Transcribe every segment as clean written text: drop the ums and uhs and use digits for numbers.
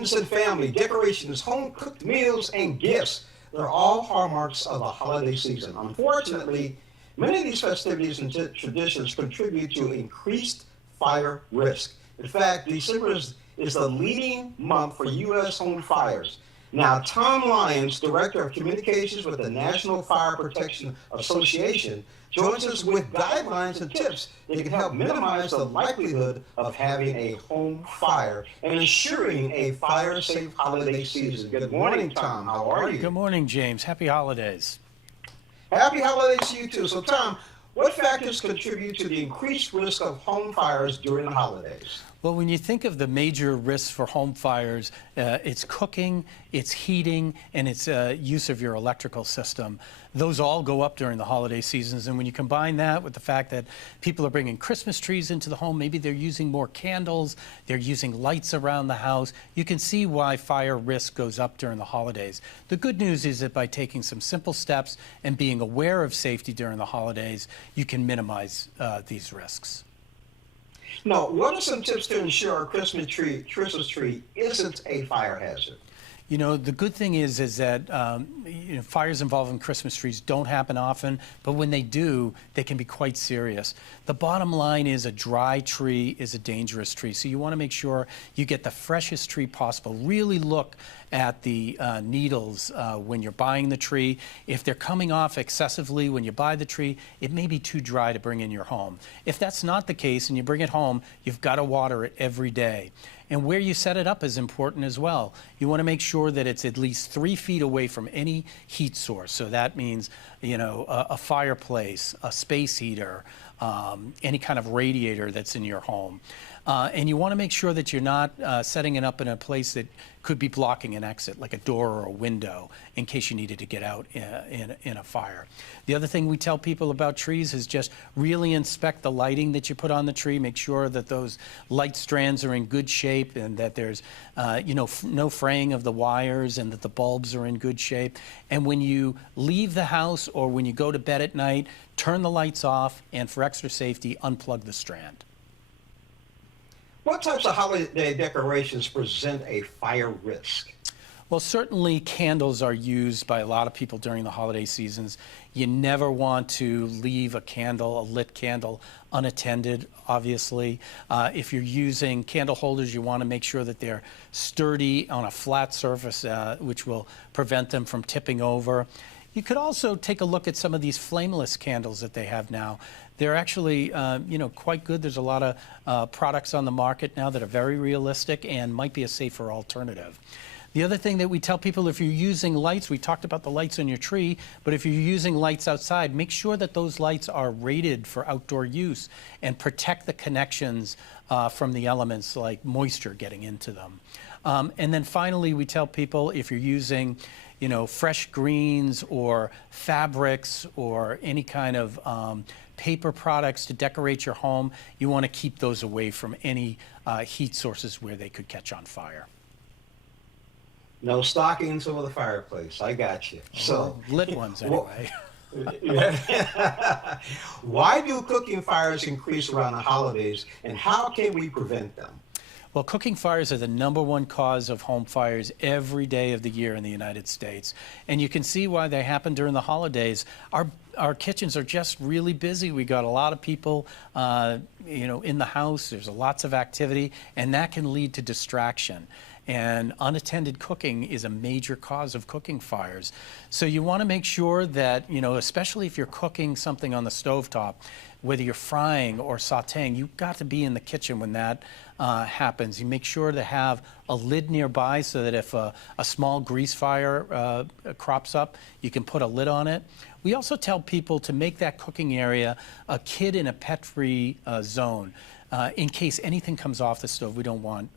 friends and family, decorations, home-cooked meals, and gifts. They're all hallmarks of the holiday season. Unfortunately, many of these festivities and traditions contribute to increased fire risk. In fact, December is the leading month for U.S. home fires. Now, Tom Lyons, Director of Communications with the National Fire Protection Association, joins us with guidelines and tips that can help minimize the likelihood of having a home fire and ensuring a fire-safe holiday season. Good morning, Tom. How are you? Good morning, James. Happy holidays. Happy holidays to you, too. So, Tom, what factors contribute to the increased risk of home fires during the holidays? Well, when you think of the major risks for home fires, it's cooking, it's heating, and it's use of your electrical system. Those all go up during the holiday seasons. And when you combine that with the fact that people are bringing Christmas trees into the home, maybe they're using more candles, they're using lights around the house, you can see why fire risk goes up during the holidays. The good news is that by taking some simple steps and being aware of safety during the holidays, you can minimize these risks. Now, what are some tips to ensure our Christmas tree isn't a fire hazard? You know, the good thing is that fires involving Christmas trees don't happen often, but when they do, they can be quite serious. The bottom line is a dry tree is a dangerous tree, so you want to make sure you get the freshest tree possible. Really look at the needles when you're buying the tree. If they're coming off excessively when you buy the tree, it may be too dry to bring in your home. If that's not the case and you bring it home, you've got to water it every day. And where you set it up is important as well. You want to make sure that it's at least 3 feet away from any heat source. So that means, a fireplace, a space heater, any kind of radiator that's in your home. And you want to make sure that you're not setting it up in a place that could be blocking an exit, like a door or a window, in case you needed to get out in a fire. The other thing we tell people about trees is just really inspect the lighting that you put on the tree. Make sure that those light strands are in good shape and that there's no fraying of the wires and that the bulbs are in good shape. And when you leave the house or when you go to bed at night, turn the lights off and for extra safety, unplug the strand. What types of holiday decorations present a fire risk? Well, certainly candles are used by a lot of people during the holiday seasons. You never want to leave a lit candle, unattended, obviously. If you're using candle holders, you want to make sure that they're sturdy on a flat surface, which will prevent them from tipping over. You could also take a look at some of these flameless candles that they have now. They're actually, quite good. There's a lot of products on the market now that are very realistic and might be a safer alternative. The other thing that we tell people, if you're using lights, we talked about the lights on your tree, but if you're using lights outside, make sure that those lights are rated for outdoor use and protect the connections from the elements like moisture getting into them. And then finally, we tell people if you're using fresh greens or fabrics or any kind of paper products to decorate your home, you want to keep those away from any heat sources where they could catch on fire. No stockings over the fireplace. I got you. So lit ones anyway. Why do cooking fires increase around the holidays, and how can we prevent them? Well, cooking fires are the #1 cause of home fires every day of the year in the United States. And you can see why they happen during the holidays. Our kitchens are just really busy. We got a lot of people, in the house. There's lots of activity, and that can lead to distraction. And unattended cooking is a major cause of cooking fires. So you want to make sure that, especially if you're cooking something on the stovetop, whether you're frying or sauteing, you've got to be in the kitchen when that happens. You make sure to have a lid nearby so that if a small grease fire crops up, you can put a lid on it. We also tell people to make that cooking area a kid in a pet-free zone. In case anything comes off the stove, we don't want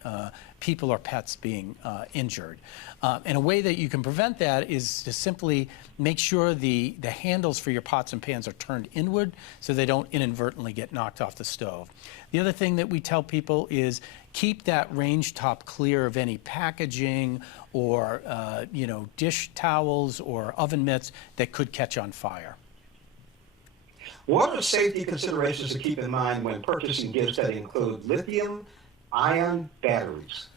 people or pets being injured. And a way that you can prevent that is to simply make sure the handles for your pots and pans are turned inward so they don't inadvertently get knocked off the stove. The other thing that we tell people is keep that range top clear of any packaging or dish towels or oven mitts that could catch on fire. What are safety considerations to keep in mind when purchasing gifts that include lithium-ion batteries?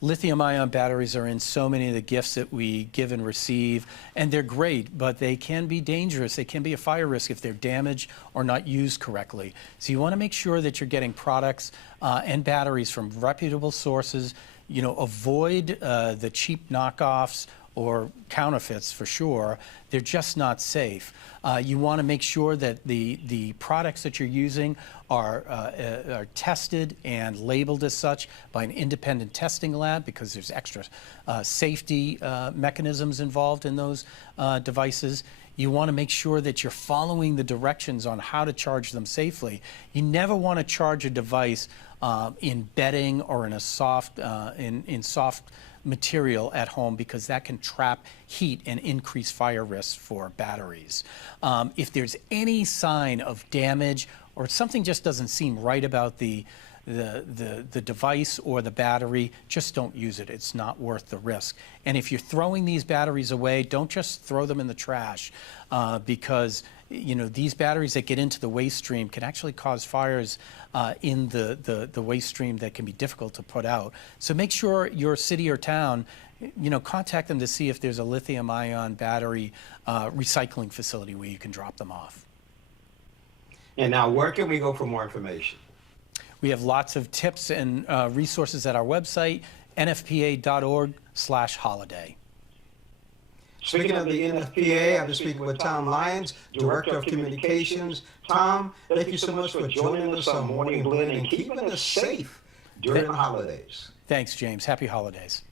Lithium-ion batteries are in so many of the gifts that we give and receive, and they're great, but they can be dangerous. They can be a fire risk if they're damaged or not used correctly. So you want to make sure that you're getting products and batteries from reputable sources. You know, avoid the cheap knockoffs or counterfeits for sure. They're just not safe. You want to make sure that the products that you're using are tested and labeled as such by an independent testing lab, because there's extra safety mechanisms involved in those devices. You want to make sure that you're following the directions on how to charge them safely. You never want to charge a device in bedding or in a soft material at home, because that can trap heat and increase fire risks for batteries. If there's any sign of damage or something just doesn't seem right about the device or the battery, just don't use it. It's not worth the risk. And if you're throwing these batteries away, don't just throw them in the trash, because you know, these batteries that get into the waste stream can actually cause fires in the waste stream that can be difficult to put out. So make sure your city or town, you know, contact them to see if there's a lithium-ion battery recycling facility where you can drop them off. And now, where can we go for more information? We have lots of tips and resources at our website, nfpa.org/holiday. Speaking of the NFPA, I've been speaking with Tom Lyons, Director of Communications. Tom, thank you so much for joining us on Morning Blend and keeping us safe during the holidays. Thanks, James. Happy holidays.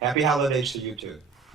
Happy holidays to you too.